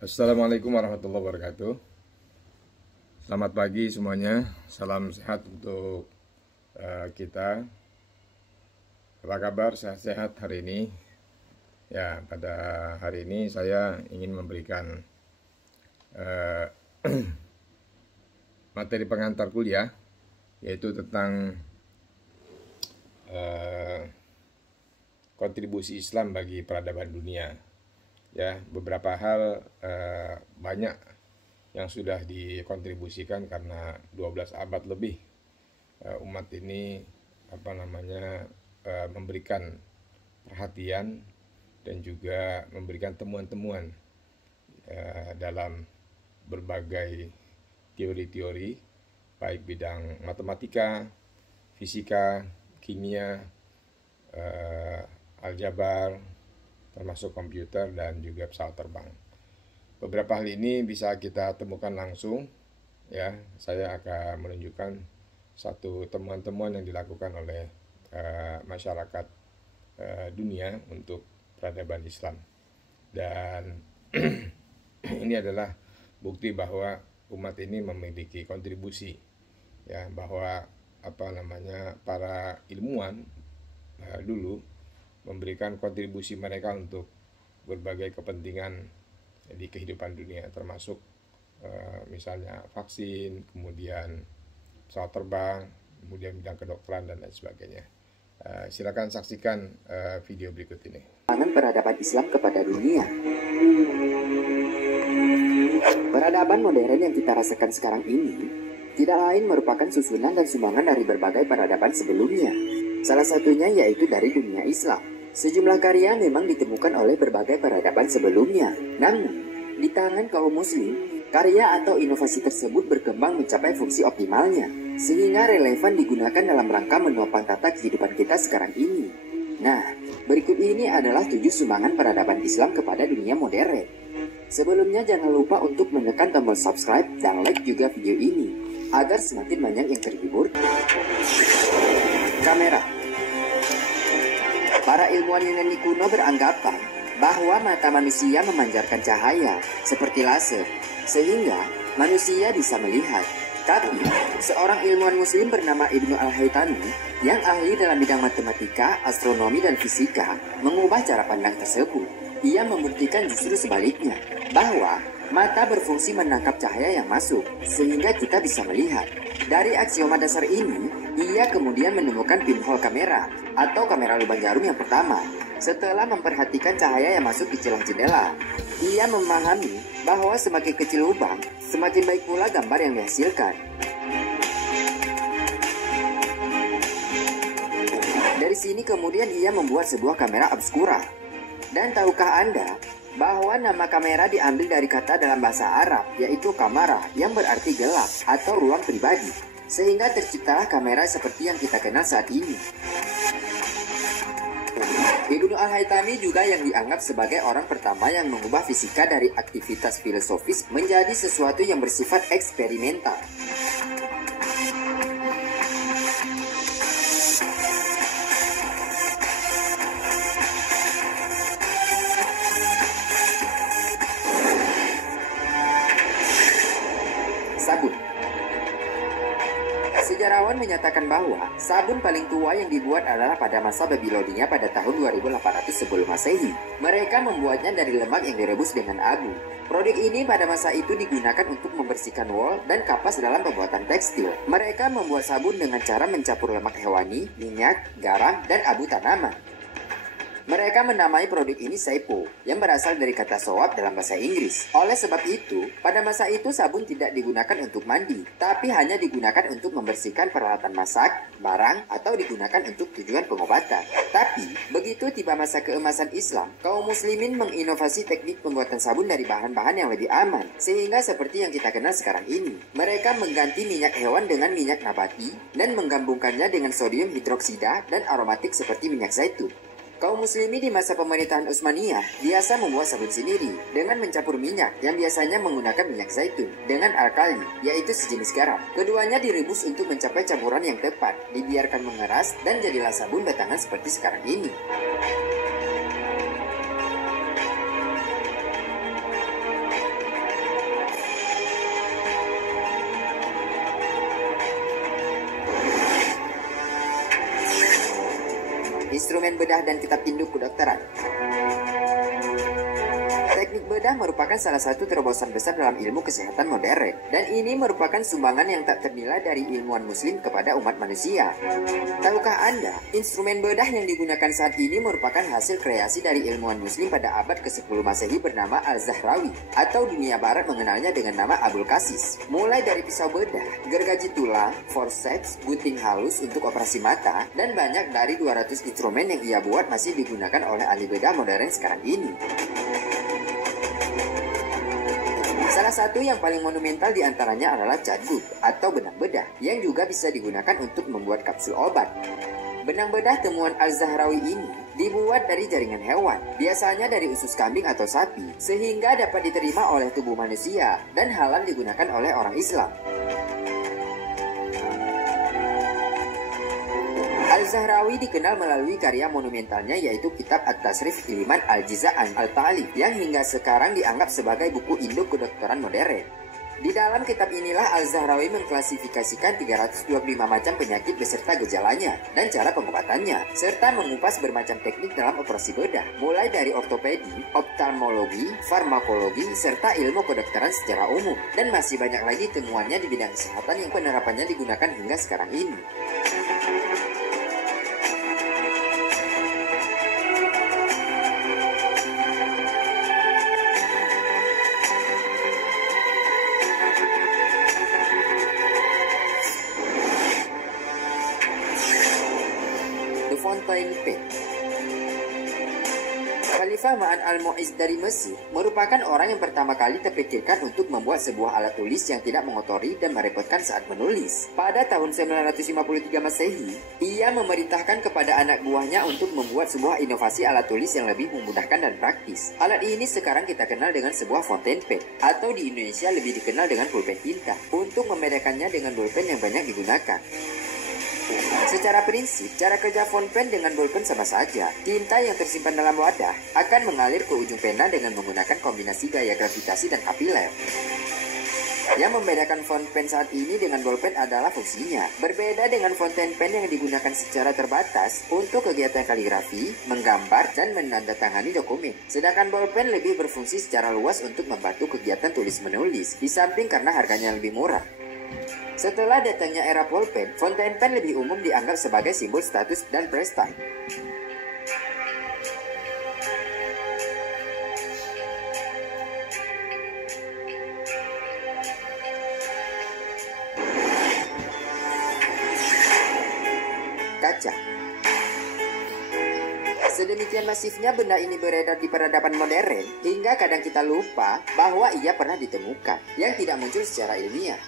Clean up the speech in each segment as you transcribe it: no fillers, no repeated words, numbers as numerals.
Assalamualaikum warahmatullahi wabarakatuh. Selamat pagi semuanya. Salam sehat untuk kita. Apa kabar? Sehat-sehat hari ini. Ya, pada hari ini saya ingin memberikan materi pengantar kuliah, yaitu tentang kontribusi Islam bagi peradaban dunia. Ya, beberapa hal banyak yang sudah dikontribusikan karena 12 abad lebih umat ini memberikan perhatian dan juga memberikan temuan-temuan dalam berbagai teori-teori, baik bidang matematika, fisika, kimia, aljabar, termasuk komputer dan juga pesawat terbang. Beberapa hal ini bisa kita temukan langsung. Ya, saya akan menunjukkan satu temuan-temuan yang dilakukan oleh masyarakat dunia untuk peradaban Islam. Dan ini adalah bukti bahwa umat ini memiliki kontribusi, ya, bahwa para ilmuwan dulu memberikan kontribusi mereka untuk berbagai kepentingan di kehidupan dunia, termasuk misalnya vaksin, kemudian pesawat terbang, kemudian bidang kedokteran dan lain sebagainya. Silakan saksikan video berikut ini. Peradaban Islam kepada dunia. Peradaban modern yang kita rasakan sekarang ini tidak lain merupakan susunan dan sumbangan dari berbagai peradaban sebelumnya. Salah satunya yaitu dari dunia Islam. Sejumlah karya memang ditemukan oleh berbagai peradaban sebelumnya. Namun, di tangan kaum muslim, karya atau inovasi tersebut berkembang mencapai fungsi optimalnya, sehingga relevan digunakan dalam rangka menopang tata kehidupan kita sekarang ini. Nah, berikut ini adalah 7 sumbangan peradaban Islam kepada dunia modern. Sebelumnya jangan lupa untuk menekan tombol subscribe dan like juga video ini, agar semakin banyak yang terhibur. Kamera. Para ilmuwan Yunani kuno beranggapan bahwa mata manusia memancarkan cahaya seperti laser, sehingga manusia bisa melihat. Tapi, seorang ilmuwan muslim bernama Ibnu Al-Haythami yang ahli dalam bidang matematika, astronomi, dan fisika mengubah cara pandang tersebut. Ia membuktikan justru sebaliknya, bahwa mata berfungsi menangkap cahaya yang masuk, sehingga kita bisa melihat. Dari aksioma dasar ini, ia kemudian menemukan pinhole kamera atau kamera lubang jarum yang pertama. Setelah memperhatikan cahaya yang masuk di celah jendela, ia memahami bahwa semakin kecil lubang, semakin baik pula gambar yang dihasilkan. Dari sini kemudian ia membuat sebuah kamera obskura. Dan tahukah Anda bahwa nama kamera diambil dari kata dalam bahasa Arab, yaitu kamera, yang berarti gelap atau ruang pribadi, sehingga terciptalah kamera seperti yang kita kenal saat ini. Ibnu Al-Haythami juga yang dianggap sebagai orang pertama yang mengubah fisika dari aktivitas filosofis menjadi sesuatu yang bersifat eksperimental. Sabun. Sejarawan menyatakan bahwa sabun paling tua yang dibuat adalah pada masa Babilonia pada tahun 2800 sebelum Masehi. Mereka membuatnya dari lemak yang direbus dengan abu. Produk ini pada masa itu digunakan untuk membersihkan wol dan kapas dalam pembuatan tekstil. Mereka membuat sabun dengan cara mencampur lemak hewani, minyak, garam, dan abu tanaman. Mereka menamai produk ini Saipo, yang berasal dari kata soap dalam bahasa Inggris. Oleh sebab itu, pada masa itu sabun tidak digunakan untuk mandi, tapi hanya digunakan untuk membersihkan peralatan masak, barang, atau digunakan untuk tujuan pengobatan. Tapi, begitu tiba masa keemasan Islam, kaum muslimin menginovasi teknik pembuatan sabun dari bahan-bahan yang lebih aman, sehingga seperti yang kita kenal sekarang ini. Mereka mengganti minyak hewan dengan minyak nabati, dan menggabungkannya dengan sodium hidroksida dan aromatik seperti minyak zaitun. Kaum muslimin di masa pemerintahan Utsmaniyah biasa membuat sabun sendiri dengan mencampur minyak yang biasanya menggunakan minyak zaitun dengan alkali, yaitu sejenis garam. Keduanya direbus untuk mencapai campuran yang tepat, dibiarkan mengeras, dan jadilah sabun batangan seperti sekarang ini. instrumen bedah dan kitab induk kedokteran. Teknik bedah merupakan salah satu terobosan besar dalam ilmu kesehatan modern, dan ini merupakan sumbangan yang tak ternilai dari ilmuwan muslim kepada umat manusia. Tahukah Anda, instrumen bedah yang digunakan saat ini merupakan hasil kreasi dari ilmuwan muslim pada abad ke-10 Masehi bernama Al-Zahrawi, atau dunia barat mengenalnya dengan nama Abul Qasis. Mulai dari pisau bedah, gergaji tulang, forceps, gunting halus untuk operasi mata, dan banyak dari 200 instrumen yang ia buat masih digunakan oleh ahli bedah modern sekarang ini. Salah satu yang paling monumental diantaranya adalah cadgut atau benang bedah yang juga bisa digunakan untuk membuat kapsul obat. Benang bedah temuan Al-Zahrawi ini dibuat dari jaringan hewan, biasanya dari usus kambing atau sapi, sehingga dapat diterima oleh tubuh manusia dan halal digunakan oleh orang Islam. Al-Zahrawi dikenal melalui karya monumentalnya yaitu kitab At-Tasrif Iliman Al-Jiza'an Al-Ta'alif yang hingga sekarang dianggap sebagai buku induk kedokteran modern. Di dalam kitab inilah Al-Zahrawi mengklasifikasikan 325 macam penyakit beserta gejalanya dan cara pengobatannya, serta mengupas bermacam teknik dalam operasi bedah, mulai dari ortopedi, oftalmologi, farmakologi, serta ilmu kedokteran secara umum, dan masih banyak lagi temuannya di bidang kesehatan yang penerapannya digunakan hingga sekarang ini. Fontaine pen. Khalifah Ma'an al-Mu'izz dari Mesir merupakan orang yang pertama kali terpikirkan untuk membuat sebuah alat tulis yang tidak mengotori dan merepotkan saat menulis. Pada tahun 953 Masehi, ia memerintahkan kepada anak buahnya untuk membuat sebuah inovasi alat tulis yang lebih memudahkan dan praktis. Alat ini sekarang kita kenal dengan sebuah fountain pen, atau di Indonesia lebih dikenal dengan pulpen tinta, untuk membedakannya dengan bolpen yang banyak digunakan. Secara prinsip, cara kerja fountain pen dengan bolpen sama saja. Tinta yang tersimpan dalam wadah akan mengalir ke ujung pena dengan menggunakan kombinasi gaya gravitasi dan kapiler. Yang membedakan fountain pen saat ini dengan bolpen adalah fungsinya. Berbeda dengan fountain pen yang digunakan secara terbatas untuk kegiatan kaligrafi, menggambar, dan menandatangani dokumen. Sedangkan bolpen lebih berfungsi secara luas untuk membantu kegiatan tulis-menulis, di samping karena harganya lebih murah. Setelah datangnya era pulpen, fountain pen lebih umum dianggap sebagai simbol status dan prestasi. Kaca. Sedemikian masifnya benda ini beredar di peradaban modern, hingga kadang kita lupa bahwa ia pernah ditemukan, yang tidak muncul secara ilmiah.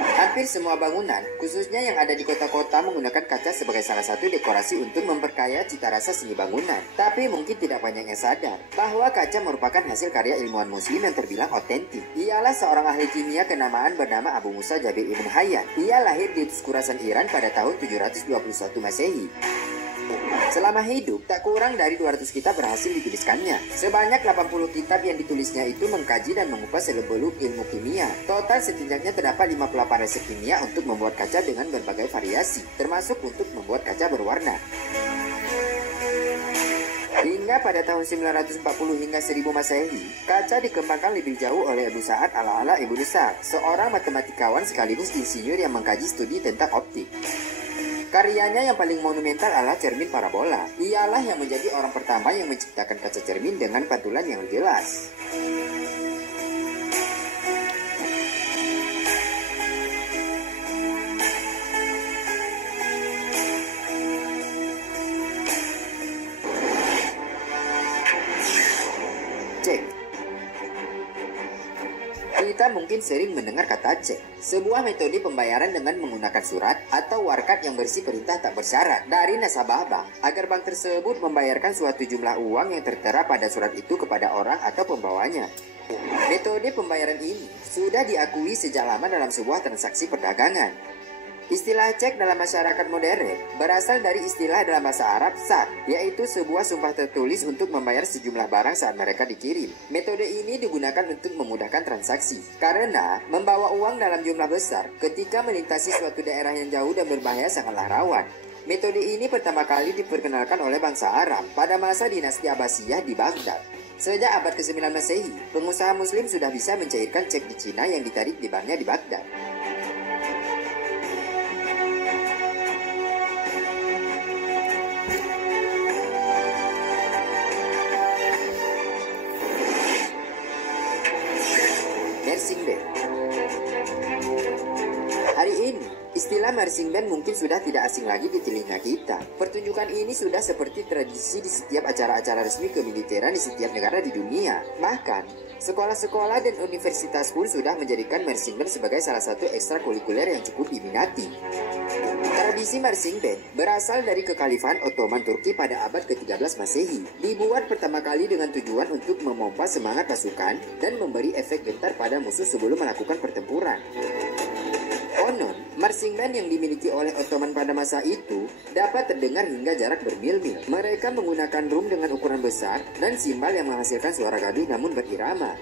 Hampir semua bangunan, khususnya yang ada di kota-kota, menggunakan kaca sebagai salah satu dekorasi untuk memperkaya cita rasa seni bangunan. Tapi mungkin tidak banyak yang sadar bahwa kaca merupakan hasil karya ilmuwan muslim yang terbilang otentik. Ialah seorang ahli kimia kenamaan bernama Abu Musa Jabir Ibn Hayyan. Ia lahir di Khurasan Iran pada tahun 721 Masehi. Selama hidup, tak kurang dari 200 kitab berhasil dituliskannya. Sebanyak 80 kitab yang ditulisnya itu mengkaji dan mengupas seluk-beluk ilmu kimia. Total setidaknya terdapat 58 resep kimia untuk membuat kaca dengan berbagai variasi, termasuk untuk membuat kaca berwarna. Hingga pada tahun 940 hingga 1000 Masehi, kaca dikembangkan lebih jauh oleh Abu Sa'ad Al-Ala Ibnu Sa'd, seorang matematikawan sekaligus insinyur yang mengkaji studi tentang optik. Karyanya yang paling monumental adalah cermin parabola. Ialah yang menjadi orang pertama yang menciptakan kaca cermin dengan pantulan yang jelas. Cek. Kita mungkin sering mendengar kata cek, sebuah metode pembayaran dengan menggunakan surat atau warkat yang berisi perintah tak bersyarat dari nasabah bank, agar bank tersebut membayarkan suatu jumlah uang yang tertera pada surat itu kepada orang atau pembawanya. Metode pembayaran ini sudah diakui sejak lama dalam sebuah transaksi perdagangan. Istilah cek dalam masyarakat modern berasal dari istilah dalam bahasa Arab sak, yaitu sebuah sumpah tertulis untuk membayar sejumlah barang saat mereka dikirim. Metode ini digunakan untuk memudahkan transaksi, karena membawa uang dalam jumlah besar ketika melintasi suatu daerah yang jauh dan berbahaya sangatlah rawan. Metode ini pertama kali diperkenalkan oleh bangsa Arab pada masa dinasti Abbasiyah di Baghdad. Sejak abad ke-9 Masehi, pengusaha muslim sudah bisa mencairkan cek di Cina yang ditarik di banknya di Baghdad. Marching band. Hari ini, istilah marching band mungkin sudah tidak asing lagi di telinga kita. Pertunjukan ini sudah seperti tradisi di setiap acara-acara resmi kemiliteran di setiap negara di dunia. Bahkan, sekolah-sekolah dan universitas pun sudah menjadikan marching band sebagai salah satu ekstrakurikuler yang cukup diminati. Tradisi marching band berasal dari kekhalifahan Ottoman Turki pada abad ke-13 Masehi. Dibuat pertama kali dengan tujuan untuk memompa semangat pasukan dan memberi efek gentar pada musuh sebelum melakukan pertempuran. Konon, marching band yang dimiliki oleh Ottoman pada masa itu dapat terdengar hingga jarak bermil-mil. Mereka menggunakan drum dengan ukuran besar dan simbal yang menghasilkan suara gaduh namun berirama.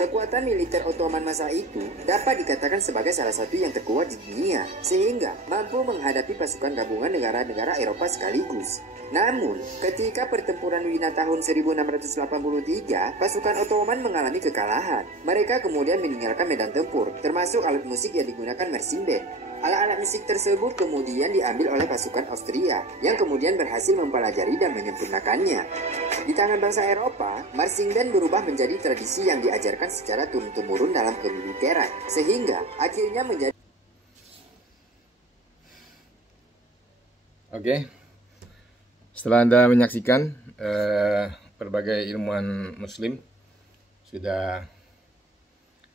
Kekuatan militer Ottoman masa itu dapat dikatakan sebagai salah satu yang terkuat di dunia, sehingga mampu menghadapi pasukan gabungan negara-negara Eropa sekaligus. Namun, ketika pertempuran Wina tahun 1683, pasukan Ottoman mengalami kekalahan. Mereka kemudian meninggalkan medan tempur, termasuk alat musik yang digunakan marching band. Alat-alat musik tersebut kemudian diambil oleh pasukan Austria, yang kemudian berhasil mempelajari dan menyempurnakannya. Di tangan bangsa Eropa, marching band berubah menjadi tradisi yang diajarkan secara turun-temurun dalam kemiliteran, sehingga akhirnya menjadi... Oke, setelah Anda menyaksikan berbagai ilmuwan muslim sudah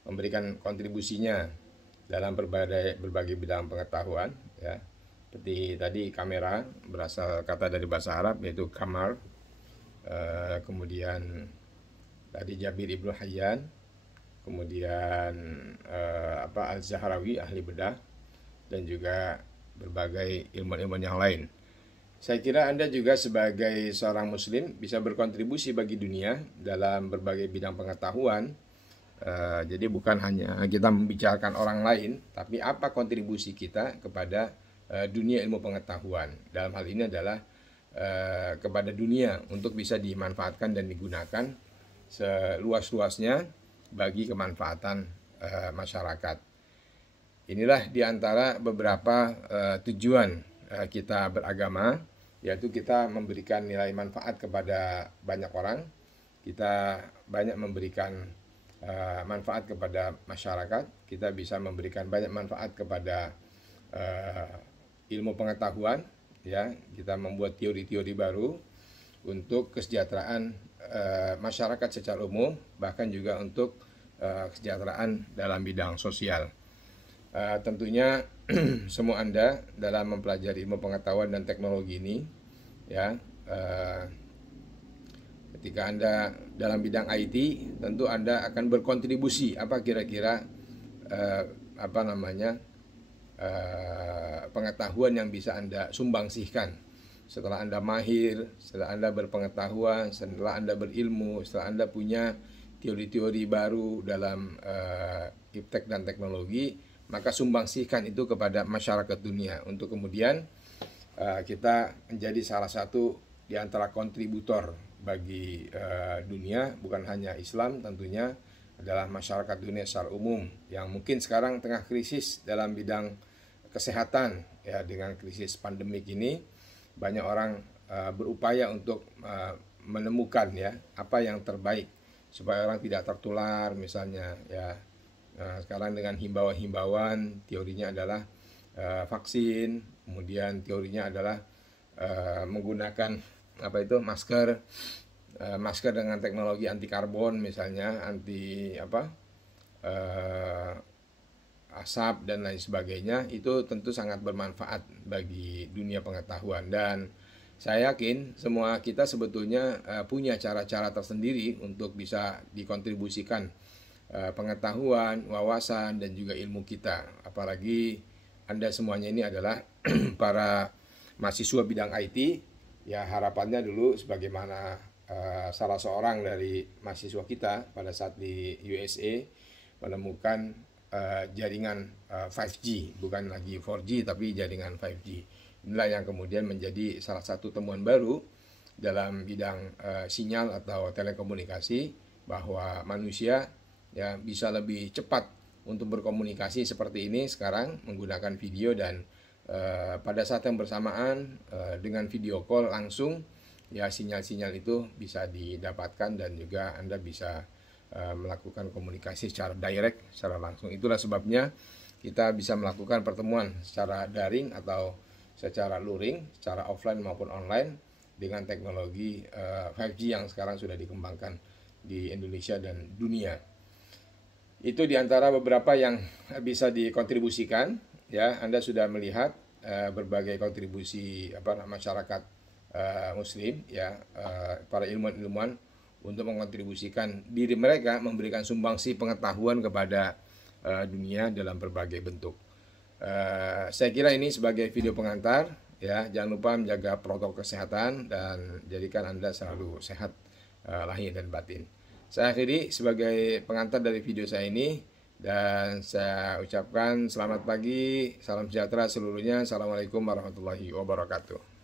memberikan kontribusinya dalam berbagai bidang pengetahuan, ya. Seperti tadi kamera berasal kata dari bahasa Arab yaitu kamar. Kemudian tadi Jabir Ibnu Hayyan, kemudian Al-Zahrawi ahli bedah, dan juga berbagai ilmuwan yang lain. Saya kira Anda juga sebagai seorang muslim bisa berkontribusi bagi dunia dalam berbagai bidang pengetahuan. Jadi bukan hanya kita membicarakan orang lain, tapi apa kontribusi kita kepada dunia ilmu pengetahuan. Dalam hal ini adalah kepada dunia untuk bisa dimanfaatkan dan digunakan seluas-luasnya bagi kemanfaatan masyarakat. Inilah diantara beberapa tujuan kita beragama, yaitu kita memberikan nilai manfaat kepada banyak orang, kita banyak memberikan manfaat kepada masyarakat, kita bisa memberikan banyak manfaat kepada ilmu pengetahuan, ya, kita membuat teori-teori baru untuk kesejahteraan masyarakat secara umum, bahkan juga untuk kesejahteraan dalam bidang sosial. Tentunya semua Anda dalam mempelajari ilmu pengetahuan dan teknologi ini, ya, ketika Anda dalam bidang IT, tentu Anda akan berkontribusi apa kira-kira pengetahuan yang bisa Anda sumbangsihkan setelah Anda mahir, setelah Anda berpengetahuan, setelah Anda berilmu, setelah Anda punya teori-teori baru dalam iptek dan teknologi, maka sumbangsihkan itu kepada masyarakat dunia untuk kemudian kita menjadi salah satu di antara kontributor bagi dunia, bukan hanya Islam, tentunya adalah masyarakat dunia secara umum yang mungkin sekarang tengah krisis dalam bidang kesehatan, ya, dengan krisis pandemik ini banyak orang berupaya untuk menemukan, ya, apa yang terbaik supaya orang tidak tertular misalnya, ya. Sekarang dengan himbauan-himbauan, teorinya adalah vaksin, kemudian teorinya adalah menggunakan masker dengan teknologi anti karbon misalnya, anti asap dan lain sebagainya. Itu tentu sangat bermanfaat bagi dunia pengetahuan, dan saya yakin semua kita sebetulnya punya cara-cara tersendiri untuk bisa dikontribusikan pengetahuan, wawasan, dan juga ilmu kita. Apalagi Anda semuanya ini adalah para mahasiswa bidang IT, ya, harapannya dulu sebagaimana salah seorang dari mahasiswa kita pada saat di USA menemukan jaringan 5G, bukan lagi 4G tapi jaringan 5G. Inilah yang kemudian menjadi salah satu temuan baru dalam bidang sinyal atau telekomunikasi, bahwa manusia ya bisa lebih cepat untuk berkomunikasi seperti ini sekarang menggunakan video, dan pada saat yang bersamaan dengan video call langsung ya sinyal-sinyal itu bisa didapatkan, dan juga Anda bisa melakukan komunikasi secara direct, secara langsung. Itulah sebabnya kita bisa melakukan pertemuan secara daring atau secara luring, secara offline maupun online dengan teknologi 5G yang sekarang sudah dikembangkan di Indonesia dan dunia. Itu diantara beberapa yang bisa dikontribusikan. Ya, Anda sudah melihat berbagai kontribusi masyarakat Muslim, ya, para ilmuwan-ilmuwan untuk mengontribusikan diri mereka, memberikan sumbangsi pengetahuan kepada dunia dalam berbagai bentuk. Saya kira ini sebagai video pengantar, ya. Jangan lupa menjaga protokol kesehatan dan jadikan Anda selalu sehat lahir dan batin. Saya akhiri sebagai pengantar dari video saya ini, dan saya ucapkan selamat pagi, salam sejahtera seluruhnya. Assalamualaikum warahmatullahi wabarakatuh.